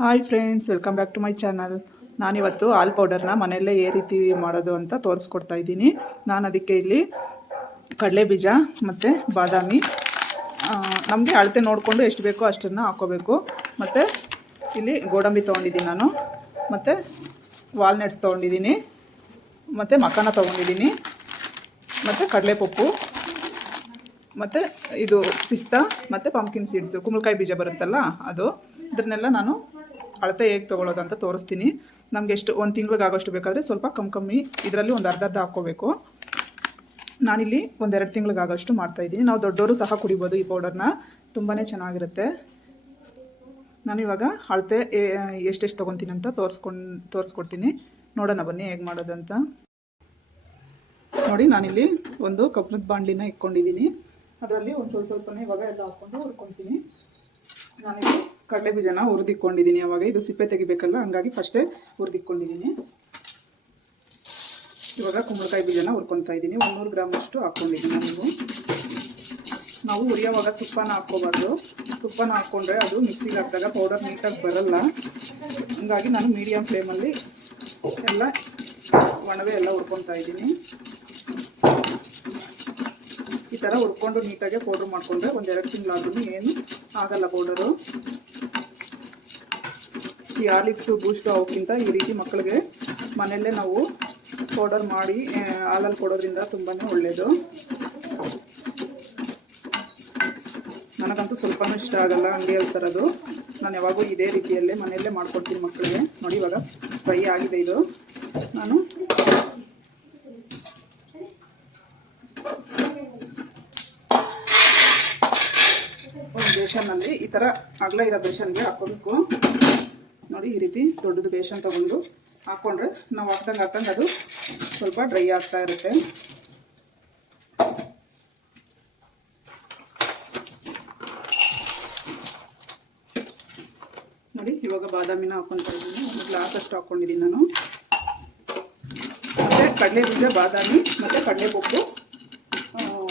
Hi friends, welcome back to my channel. ನಾನಿವತ್ತು ಹಾಲು ಪೌಡರ್ನ ಮನೆಯಲ್ಲೇ ಯಾವ ರೀತಿ ಮಾಡೋದು ಅಂತ ತೋರಿಸ್ಕೊಡ್ತಾ ಇದ್ದೀನಿ. ನಾನು ಅದಕ್ಕೆ ಇಲ್ಲಿ ಕಡಲೆ ಬೀಜ ಮತ್ತು ಬಾದಾಮಿ ನಮಗೆ ಅಳತೆ ನೋಡಿಕೊಂಡು ಎಷ್ಟು ಬೇಕೋ ಅಷ್ಟನ್ನು ಹಾಕ್ಕೋಬೇಕು. ಮತ್ತು ಇಲ್ಲಿ ಗೋಡಂಬಿ ತೊಗೊಂಡಿದ್ದೀನಿ ನಾನು, ಮತ್ತು ವಾಲ್ನಟ್ಸ್ ತೊಗೊಂಡಿದ್ದೀನಿ, ಮತ್ತು ಮಖಾನ ತೊಗೊಂಡಿದ್ದೀನಿ, ಮತ್ತು ಕಡಲೆಪಪ್ಪು, ಮತ್ತು ಇದು ಪಿಸ್ತಾ ಮತ್ತು ಪಂಪ್ಕಿನ್ ಸೀಡ್ಸು, ಕುಂಬಳಕಾಯಿ ಬೀಜ ಬರುತ್ತಲ್ಲ ಅದು. ಇದನ್ನೆಲ್ಲ ನಾನು ಅಳತೆ ಹೇಗೆ ತೊಗೊಳ್ಳೋದು ಅಂತ ತೋರಿಸ್ತೀನಿ. ನಮಗೆ ಎಷ್ಟು ಒಂದು ತಿಂಗ್ಳಿಗೆ ಆಗೋಷ್ಟು ಬೇಕಾದರೆ ಸ್ವಲ್ಪ ಕಮ್ಮಿ ಇದರಲ್ಲಿ ಒಂದು ಅರ್ಧ ಹಾಕ್ಕೋಬೇಕು. ನಾನಿಲ್ಲಿ ಒಂದೆರಡು ತಿಂಗ್ಳಿಗಾಗೋಷ್ಟು ಮಾಡ್ತಾಯಿದ್ದೀನಿ. ನಾವು ದೊಡ್ಡವರು ಸಹ ಕುಡಿಬೋದು ಈ ಪೌಡರ್ನ, ತುಂಬಾ ಚೆನ್ನಾಗಿರುತ್ತೆ. ನಾನಿವಾಗ ಅಳತೆ ಎಷ್ಟೆಷ್ಟು ತೊಗೊತೀನಿ ಅಂತ ತೋರಿಸ್ಕೊಡ್ತೀನಿ. ನೋಡೋಣ ಬನ್ನಿ ಹೇಗೆ ಮಾಡೋದಂತ. ನೋಡಿ, ನಾನಿಲ್ಲಿ ಒಂದು ಕಬ್ಬಿಣದ ಬಾಣಲಿನ ಇಟ್ಕೊಂಡಿದ್ದೀನಿ. ಅದರಲ್ಲಿ ಒಂದು ಸ್ವಲ್ಪನೇ ಇವಾಗ ಎಲ್ಲ ಹಾಕ್ಕೊಂಡು ಹುರ್ಕೊತೀನಿ. ನಾನಿಲ್ಲಿ ಕಡಲೆ ಬೀಜನ ಹುರಿದಿಕ್ಕೊಂಡಿದ್ದೀನಿ. ಅವಾಗ ಇದು ಸಿಪ್ಪೆ ತೆಗಿಬೇಕಲ್ಲ, ಹಂಗಾಗಿ ಫಸ್ಟೇ ಹುರಿದಿಕ್ಕೊಂಡಿದ್ದೀನಿ. ಇವಾಗ ಕುಂಬಳಕಾಯಿ ಬೀಜನ ಹುರ್ಕೊತಾ ಇದ್ದೀನಿ. 100 ಗ್ರಾಮಷ್ಟು ಹಾಕ್ಕೊಂಡಿದ್ದೀನಿ. ನಾವು ಹುರಿಯೋವಾಗ ತುಪ್ಪನ ಹಾಕ್ಕೋಬಾರ್ದು. ತುಪ್ಪನ ಹಾಕ್ಕೊಂಡ್ರೆ ಅದು ಮಿಕ್ಸಿಗೆ ಹಾಕಿದಾಗ ಪೌಡರ್ ನೀಟಾಗಿ ಬರಲ್ಲ. ಹಂಗಾಗಿ ನಾನು ಮೀಡಿಯಮ್ ಫ್ಲೇಮಲ್ಲಿ ಎಲ್ಲ ಒಣವೆ ಎಲ್ಲ ಹುರ್ಕೊತಾ ಇದ್ದೀನಿ. ಈ ಥರ ಹುರ್ಕೊಂಡು ನೀಟಾಗಿ ಪೌಡ್ರ್ ಮಾಡಿಕೊಂಡ್ರೆ ಒಂದೆರಡು ತಿಂಗಳಾದ್ರೂ ಏನು ಆಗಲ್ಲ ಪೌಡರು. ಈ ಹಾರ್ಲಿಕ್ಸು ಬೂಸ್ಟು ಅವಕ್ಕಿಂತ ಈ ರೀತಿ ಮಕ್ಕಳಿಗೆ ಮನೆಯಲ್ಲೇ ನಾವು ಪೌಡರ್ ಮಾಡಿ ಹಾಲಲ್ಲಿ ಕೊಡೋದ್ರಿಂದ ತುಂಬಾ ಒಳ್ಳೆಯದು. ನನಗಂತೂ ಸ್ವಲ್ಪನೂ ಇಷ್ಟ ಆಗಲ್ಲ ಅಂಗಡಿಯಲ್ಲಿ ತರೋದು. ನಾನು ಯಾವಾಗೂ ಇದೇ ರೀತಿಯಲ್ಲೇ ಮನೆಯಲ್ಲೇ ಮಾಡ್ಕೊಡ್ತೀನಿ ಮಕ್ಕಳಿಗೆ. ನೋಡಿ, ಇವಾಗ ಫ್ರೈ ಆಗಿದೆ ಇದು. ನಾನು ಒಂದು ಬೇಸನ್ನಲ್ಲಿ ಈ ಥರ ಅಗಲ ಇರೋ ಬೇಸನ್ಗೆ ಹಾಕ್ಕೋಬೇಕು. ನೋಡಿ, ಈ ರೀತಿ ದೊಡ್ಡದು ಬೇಸನ್ ತೊಗೊಂಡು ಹಾಕ್ಕೊಂಡ್ರೆ ನಾವು ಹಾಕ್ದಂಗೆ ಅದು ಸ್ವಲ್ಪ ಡ್ರೈ ಆಗ್ತಾ ಇರುತ್ತೆ. ನೋಡಿ, ಇವಾಗ ಬಾದಾಮಿನ ಹಾಕ್ಕೊತಾ ಇದ್ದೀನಿ. ಒಂದು ಗ್ಲಾಸ್ ಅಷ್ಟು ಹಾಕ್ಕೊಂಡಿದ್ದೀನಿ ನಾನು. ಮತ್ತು ಕಡಲೆ ಬೀಜ, ಬಾದಾಮಿ ಮತ್ತು ಕಡಲೆಪಪ್ಪು,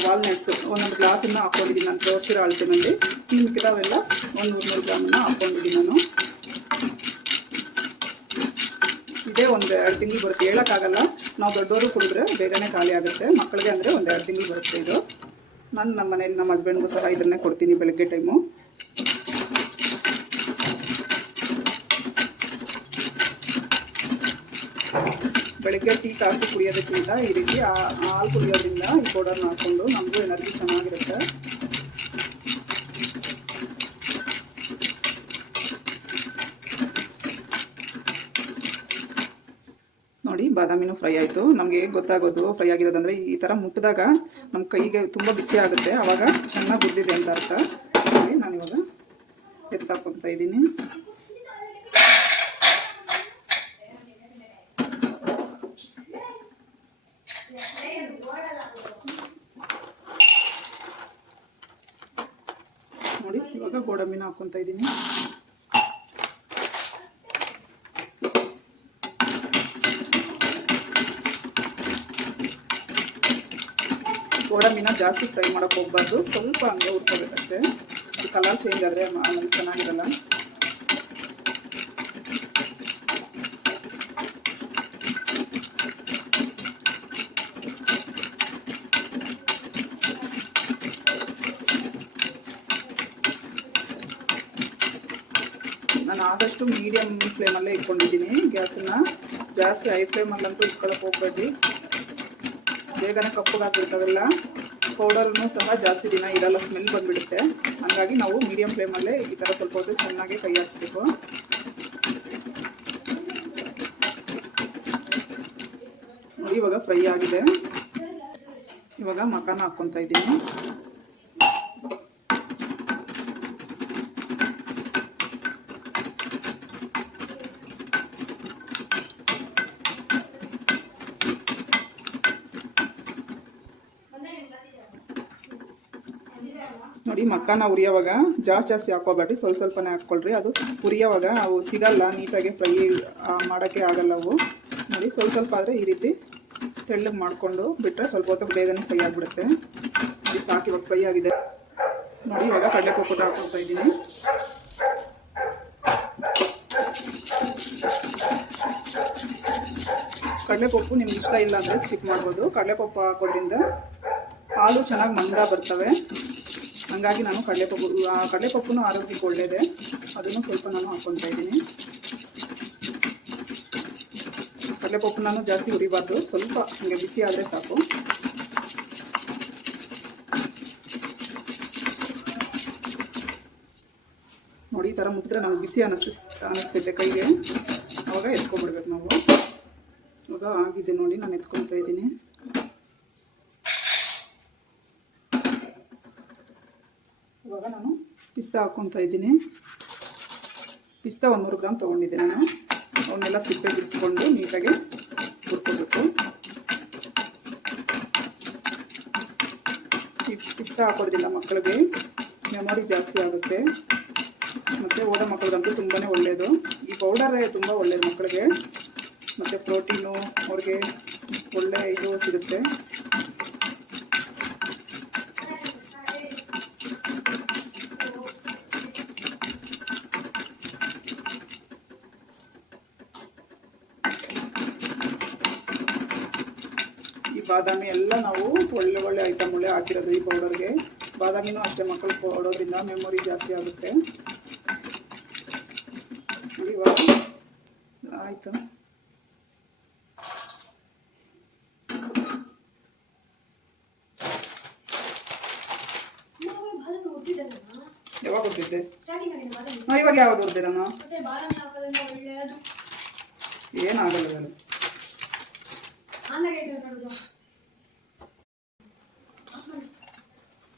ವಾಲ್ನಟ್ಸು ಒಂದೊಂದು ಗ್ಲಾಸನ್ನು ಹಾಕ್ಕೊಂಡಿದ್ದೀನಿ ನಾನು ತೋರಿಸಿರೋ ಅಳತೆ ಮೇಲೆ. ಮಿಕ್ಕಿದವೆಲ್ಲ 100 ಗ್ರಾಮನ್ನು ಹಾಕ್ಕೊಂಡಿದ್ದೀನಿ ನಾನು. ಇದೇ ಒಂದು 2 ತಿಂಗಳು ಬರುತ್ತೆ. ಹೇಳೋಕ್ಕಾಗಲ್ಲ, ನಾವು ದೊಡ್ಡವರು ಕುಡಿದ್ರೆ ಬೇಗನೆ ಖಾಲಿ ಆಗುತ್ತೆ. ಮಕ್ಕಳಿಗೆ ಅಂದರೆ ಒಂದು 2 ತಿಂಗಳು ಬರುತ್ತೆ ಇದು. ನಾನು ನಮ್ಮ ಮನೇಲಿ ನಮ್ಮ ಹಸ್ಬೆಂಡ್ಗೂ ಸಹ ಇದನ್ನೇ ಕೊಡ್ತೀನಿ ಬೆಳಗ್ಗೆ ಟೈಮು. ಬೆಳಗ್ಗೆ ಟೀ ಕಾಫಿ ಕುಡಿಯೋದಕ್ಕಿಂತ ಈ ರೀತಿ ಹಾಲು ಕುಡಿಯೋದ್ರಿಂದ ಈ ಪೌಡರ್ನ ಹಾಕ್ಕೊಂಡು ನಮಗೂ ಎನರ್ಜಿ ಚೆನ್ನಾಗಿರುತ್ತೆ. ನೋಡಿ, ಬಾದಾಮಿನೂ ಫ್ರೈ ಆಯಿತು. ನಮಗೆ ಗೊತ್ತಾಗೋದು ಫ್ರೈ ಆಗಿರೋದಂದರೆ ಈ ಥರ ಮುಟ್ಟಿದಾಗ ನಮ್ಮ ಕೈಗೆ ತುಂಬ ಬಿಸಿ ಆಗುತ್ತೆ, ಆವಾಗ ಚೆನ್ನಾಗಿ ಹುರಿದಿದೆ ಅಂತ ಅರ್ಥ. ನೋಡಿ, ನಾನಿವಾಗ ಎತ್ತಾಕೊತಾ ಇದ್ದೀನಿ. ನೋಡಿ, ಇವಾಗ ಗೋಡಂಬಿನ ಹಾಕ್ಕೊತಾ ಇದ್ದೀನಿ. ಗೋಡಂಬಿನ ಜಾಸ್ತಿ ಫ್ರೈ ಮಾಡೋಕ್ಕೆ ಹೋಗ್ಬಾರ್ದು, ಸ್ವಲ್ಪ ಹಂಗೆ ಹುರ್ಕೋಬೇಕಷ್ಟೇ. ಕಲರ್ ಚೇಂಜ್ ಆದರೆ ಚೆನ್ನಾಗಿರಲ್ಲ. ನಾನು ಆದಷ್ಟು ಮೀಡಿಯಮ್ ಫ್ಲೇಮಲ್ಲೇ ಇಟ್ಕೊಂಡಿದ್ದೀನಿ ಗ್ಯಾಸನ್ನು. ಜಾಸ್ತಿ ಹೈ ಫ್ಲೇಮಲ್ಲಂತೂ ಇಟ್ಕೊಳ್ಳೋಕೆ ಹೋಗ್ಬೇಡಿ, ಬೇಗನೆ ಕಪ್ಪಗಾಗ್ಬಿಡ್ತಾವೆಲ್ಲ. ಪೌಡರ್ನೂ ಸಹ ಜಾಸ್ತಿ ದಿನ ಇರಲ್ಲ, ಸ್ಮೆಲ್ ಬಂದುಬಿಡುತ್ತೆ. ಹಾಗಾಗಿ ನಾವು ಮೀಡಿಯಮ್ ಫ್ಲೇಮಲ್ಲೇ ಈ ಥರ ಸ್ವಲ್ಪ ಹೊತ್ತು ಚೆನ್ನಾಗಿ ಕೈ ಹಾಕ್ಸ್ಬೇಕು. ನೋಡಿ, ಇವಾಗ ಫ್ರೈ ಆಗಿದೆ. ಇವಾಗ ಮಖಾನ ಹಾಕ್ಕೊತಾ ಇದ್ದೀನಿ. ನೋಡಿ, ಮಖಾನ ಹುರಿಯೋವಾಗ ಜಾಸ್ತಿ ಹಾಕ್ಕೋಬೇಡಿ, ಸ್ವಲ್ಪನೇ ಹಾಕ್ಕೊಳ್ರಿ. ಅದು ಹುರಿಯೋವಾಗ ಅವು ಸಿಗಲ್ಲ, ನೀಟಾಗಿ ಫ್ರೈ ಮಾಡೋಕ್ಕೆ ಆಗಲ್ಲ ಅವು. ನೋಡಿ, ಸ್ವಲ್ಪ ಆದರೆ ಈ ರೀತಿ ತೆಳ್ಳಗೆ ಮಾಡಿಕೊಂಡು ಬಿಟ್ಟರೆ ಸ್ವಲ್ಪ ಹೊತ್ತು ಬೇಗನೆ ಫ್ರೈ ಆಗಿಬಿಡುತ್ತೆ. ನೋಡಿ, ಸಾಕು, ಇವಾಗ ಫ್ರೈ ಆಗಿದೆ. ನೋಡಿ, ಇವಾಗ ಕಡಲೆಪಪ್ಪು ಹಾಕ್ಕೊತಾ ಇದ್ದೀನಿ. ಕಡಲೆಪಪ್ಪು ನಿಮ್ಗೆ ಇಷ್ಟ ಇಲ್ಲ ಅಂದರೆ ಸ್ಕಿಪ್ ಮಾಡ್ಬೋದು. ಕಡಲೆಪಪ್ಪು ಹಾಕೋದ್ರಿಂದ ಹಾಲು ಚೆನ್ನಾಗಿ ಮಂದ ಬರ್ತವೆ. ಹಾಗಾಗಿ ನಾನು ಕಡಲೆಪಪ್ಪು ಆರೋಗ್ಯಕ್ಕೆ ಒಳ್ಳೆಯದೇ, ಅದನ್ನು ಸ್ವಲ್ಪ ನಾನು ಹಾಕ್ಕೊತಾ ಇದ್ದೀನಿ. ಕಡಲೆಪಪ್ಪು ನಾನು ಜಾಸ್ತಿ ಹುರಿಬಾರ್ದು, ಸ್ವಲ್ಪ ಹಾಗೆ ಬಿಸಿ ಆದರೆ ಸಾಕು. ನೋಡಿ ಈ ಥರ ಮುಟ್ಟಿದ್ರೆ ನಮ್ಗೆ ಬಿಸಿ ಅನ್ನಿಸ್ತೈತೆ ಕೈಗೆ, ಆವಾಗ ಎತ್ಕೊಂಡ್ಬಿಡ್ಬೇಕು ನಾವು. ಇವಾಗ ಆಗಿದೆ ನೋಡಿ, ನಾನು ಎತ್ಕೊತಾ ಇದ್ದೀನಿ. ಇವಾಗ ನಾನು ಪಿಸ್ತಾ ಹಾಕ್ಕೊತಾ ಇದ್ದೀನಿ. ಪಿಸ್ತಾ 100 ಗ್ರಾಮ್ ತೊಗೊಂಡಿದ್ದೆ ನಾನು. ಅವನ್ನೆಲ್ಲ ಸಿಪ್ಪೆ ಬಿಡಿಸ್ಕೊಂಡು ನೀಟಾಗಿ ಹುರ್ಕೋಬೇಕು. ಈ ಪಿಸ್ತಾ ಹಾಕೋದ್ರಿಂದ ಮಕ್ಕಳಿಗೆ ಮೆಮೊರಿ ಜಾಸ್ತಿ ಆಗುತ್ತೆ, ಮತ್ತು ಓದೋ ಮಕ್ಕಳಿಗಂತೂ ತುಂಬಾ ಒಳ್ಳೆಯದು. ಈ ಪೌಡರೇ ತುಂಬ ಒಳ್ಳೆಯದು ಮಕ್ಕಳಿಗೆ, ಮತ್ತು ಪ್ರೋಟೀನು ಅವ್ರಿಗೆ ಒಳ್ಳೆ ಇದು ಸಿಗುತ್ತೆ. ಈ ಬಾದಾಮಿ ಎಲ್ಲ ನಾವು ಒಳ್ಳೆ ಐಟಮ್ ಹಾಕಿರೋದು ಈ ಪೌಡರ್ಗೆ. ಬಾದಾಮಿನೂ ಅಷ್ಟೇ, ಮಕ್ಕಳು ಕೊಡೋದ್ರಿಂದ ಮೆಮೊರಿ ಜಾಸ್ತಿ ಆಗುತ್ತೆ. ಇವಾಗ ಆಯಿತು. ಯಾವಾಗ ಗೊತ್ತಿದ್ದೆ? ಇವಾಗ ಯಾವಾಗ ಹೊರ್ದೆ ನಾನು? ಏನಾಗಲ್ಲ.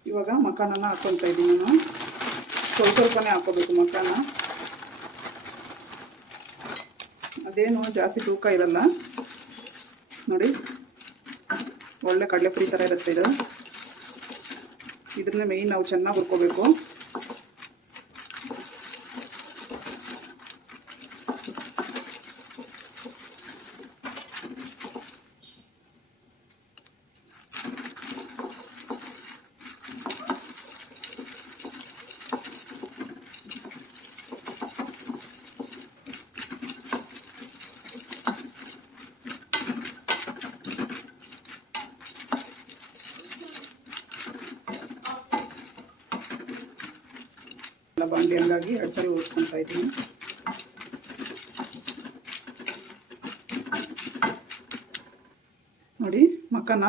ಇವಾಗ ಮಖಾನನ ಹಾಕ್ಕೊತಾ ಇದ್ದೀನಿ ನಾನು. ಸ್ವಲ್ಪನೇ ಹಾಕ್ಕೋಬೇಕು ಮಖಾನ, ಅದೇನು ಜಾಸ್ತಿ ತೂಕ ಇರಲ್ಲ ನೋಡಿ. ಒಳ್ಳೆ ಕಡಲೆಪುರಿ ಥರ ಇರುತ್ತೆ ಇದು. ಇದನ್ನೇ ಮೇಯ್ನ್ ನಾವು ಚೆನ್ನಾಗಿ ಹುರ್ಕೋಬೇಕು. ಬಾಂಡೆ ಹಂಗಾಗಿ 2 ಸರಿ ಓಡಿಸ್ಕೊತಾ ಇದ್ದೀನಿ. ನೋಡಿ ಮಖಾನ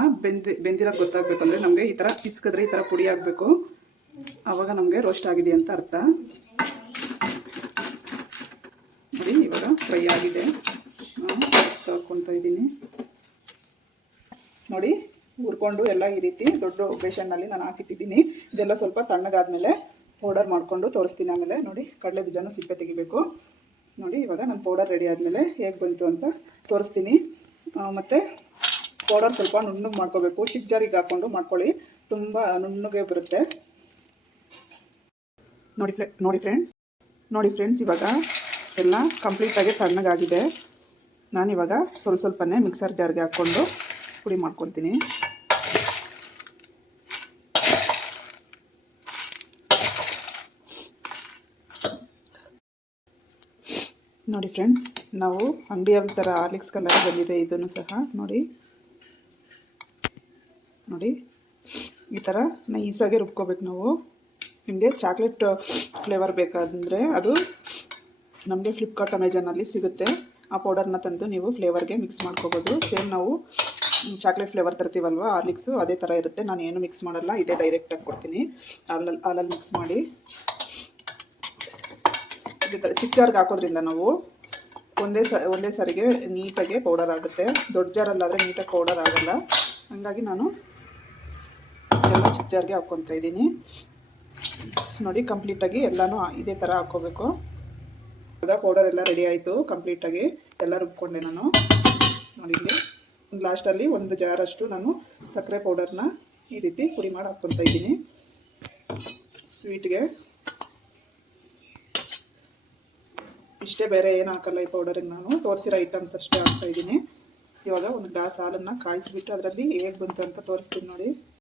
ಬೆಂದಿರೋದು ಗೊತ್ತಾಗಬೇಕಂದ್ರೆ ನಮಗೆ ಈ ಥರ ಇಸ್ಕಿದ್ರೆ ಈ ಥರ ಪುಡಿ ಆಗಬೇಕು, ಆವಾಗ ನಮಗೆ ರೋಸ್ಟ್ ಆಗಿದೆ ಅಂತ ಅರ್ಥ. ನೋಡಿ ಇವಾಗ ಫ್ರೈ ಆಗಿದೆ, ಹಾಕ್ಕೊತಾ ಇದ್ದೀನಿ. ನೋಡಿ ಹುರ್ಕೊಂಡು ಎಲ್ಲ ಈ ರೀತಿ ದೊಡ್ಡ ಬೇಸನ್ನಲ್ಲಿ ನಾನು ಹಾಕಿಟ್ಟಿದ್ದೀನಿ. ಇದೆಲ್ಲ ಸ್ವಲ್ಪ ತಣ್ಣಗಾದ್ಮೇಲೆ ಪೌಡರ್ ಮಾಡಿಕೊಂಡು ತೋರಿಸ್ತೀನಿ. ಆಮೇಲೆ ನೋಡಿ ಕಡಲೆ ಬೀಜನೂ ಸಿಪ್ಪೆ ತೆಗಿಬೇಕು. ನೋಡಿ ಇವಾಗ ನನ್ನ ಪೌಡರ್ ರೆಡಿ ಆದಮೇಲೆ ಹೇಗೆ ಬಂತು ಅಂತ ತೋರಿಸ್ತೀನಿ. ಮತ್ತು ಪೌಡರ್ ಸ್ವಲ್ಪ ನುಣ್ಣಗೆ ಮಾಡ್ಕೋಬೇಕು. ಚಿಕ್ಕ ಜಾರಿಗೆ ಹಾಕ್ಕೊಂಡು ಮಾಡ್ಕೊಳ್ಳಿ, ತುಂಬ ನುಣ್ಣಗೆ ಬರುತ್ತೆ. ನೋಡಿ ಫ್ರೆಂಡ್ಸ್ ಇವಾಗ ಎಲ್ಲ ಕಂಪ್ಲೀಟಾಗಿ ತಣ್ಣಗಾಗಿದೆ. ನಾನಿವಾಗ ಸ್ವಲ್ಪನೇ ಮಿಕ್ಸರ್ ಜಾರ್ಗೆ ಹಾಕ್ಕೊಂಡು ಪುಡಿ ಮಾಡ್ಕೊತೀನಿ. ನೋಡಿ ಫ್ರೆಂಡ್ಸ್, ನಾವು ಅಂಗಡಿಯಲ್ಲಿ ಥರ ಹಾರ್ಲಿಕ್ಸ್ ಕಲರ್ ಬಂದಿದೆ ಇದನ್ನು ಸಹ. ನೋಡಿ ಈ ಥರ ನೈಸಾಗೆ ರುಬ್ಕೋಬೇಕು ನಾವು. ನಿಮಗೆ ಚಾಕ್ಲೇಟ್ ಫ್ಲೇವರ್ ಬೇಕಾದರೆ ಅದು ನಮಗೆ ಫ್ಲಿಪ್ಕಾರ್ಟ್ ಅಮೆಜಾನಲ್ಲಿ ಸಿಗುತ್ತೆ. ಆ ಪೌಡರ್ನ ತಂದು ನೀವು ಫ್ಲೇವರ್ಗೆ ಮಿಕ್ಸ್ ಮಾಡ್ಕೋಬೋದು. ಸೇಮ್ ನಾವು ಚಾಕ್ಲೇಟ್ ಫ್ಲೇವರ್ ತರ್ತೀವಲ್ವ ಹಾರ್ಲಿಕ್ಸು, ಅದೇ ಥರ ಇರುತ್ತೆ. ನಾನು ಏನು ಮಿಕ್ಸ್ ಮಾಡಲ್ಲ, ಇದೇ ಡೈರೆಕ್ಟಾಗಿ ಕೊಡ್ತೀನಿ. ಹಾಲಲ್ಲಿ ಮಿಕ್ಸ್ ಮಾಡಿ ಚಿಕ್ಕ ಜಾರ್ಗೆ ಹಾಕೋದ್ರಿಂದ ನಾವು ಒಂದೇ ಸಾರಿಗೆ ನೀಟಾಗಿ ಪೌಡರ್ ಆಗುತ್ತೆ. ದೊಡ್ಡ ಜಾರಲ್ಲಾದರೆ ನೀಟಾಗಿ ಪೌಡರ್ ಆಗೋಲ್ಲ. ಹಾಗಾಗಿ ನಾನು ಎಲ್ಲ ಚಿಕ್ಕ ಜಾರ್ಗೆ ಹಾಕ್ಕೊತಾ ಇದ್ದೀನಿ. ನೋಡಿ ಕಂಪ್ಲೀಟಾಗಿ ಎಲ್ಲನೂ ಇದೇ ಥರ ಹಾಕ್ಕೋಬೇಕು. ಇವಾಗ ಪೌಡರ್ ಎಲ್ಲ ರೆಡಿ ಆಯಿತು. ಕಂಪ್ಲೀಟಾಗಿ ಎಲ್ಲ ರುಬ್ಕೊಂಡೆ ನಾನು. ನೋಡಿ ಇಲ್ಲಿ ಲಾಸ್ಟಲ್ಲಿ 1 ಜಾರಷ್ಟು ನಾನು ಸಕ್ಕರೆ ಪೌಡರ್ನ ಈ ರೀತಿ ಪುಡಿ ಮಾಡಿ ಹಾಕ್ಕೊತಾ ಇದ್ದೀನಿ. ಸ್ವೀಟ್ಗೆ ಇಷ್ಟೇ, ಬೇರೆ ಏನು ಹಾಕಲ್ಲ ಈ ಪೌಡರಿಗೆ. ನಾನು ತೋರಿಸಿರೋ ಐಟಮ್ಸ್ ಅಷ್ಟೇ ಹಾಕ್ತಾಯಿದ್ದೀನಿ. ಇವಾಗ 1 ಗ್ಲಾಸ್ ಹಾಲನ್ನು ಕಾಯಿಸಿಬಿಟ್ಟು ಅದರಲ್ಲಿ ಹೇಗೆ ಬಂತು ಅಂತ ತೋರಿಸ್ತೀನಿ ನೋಡಿ.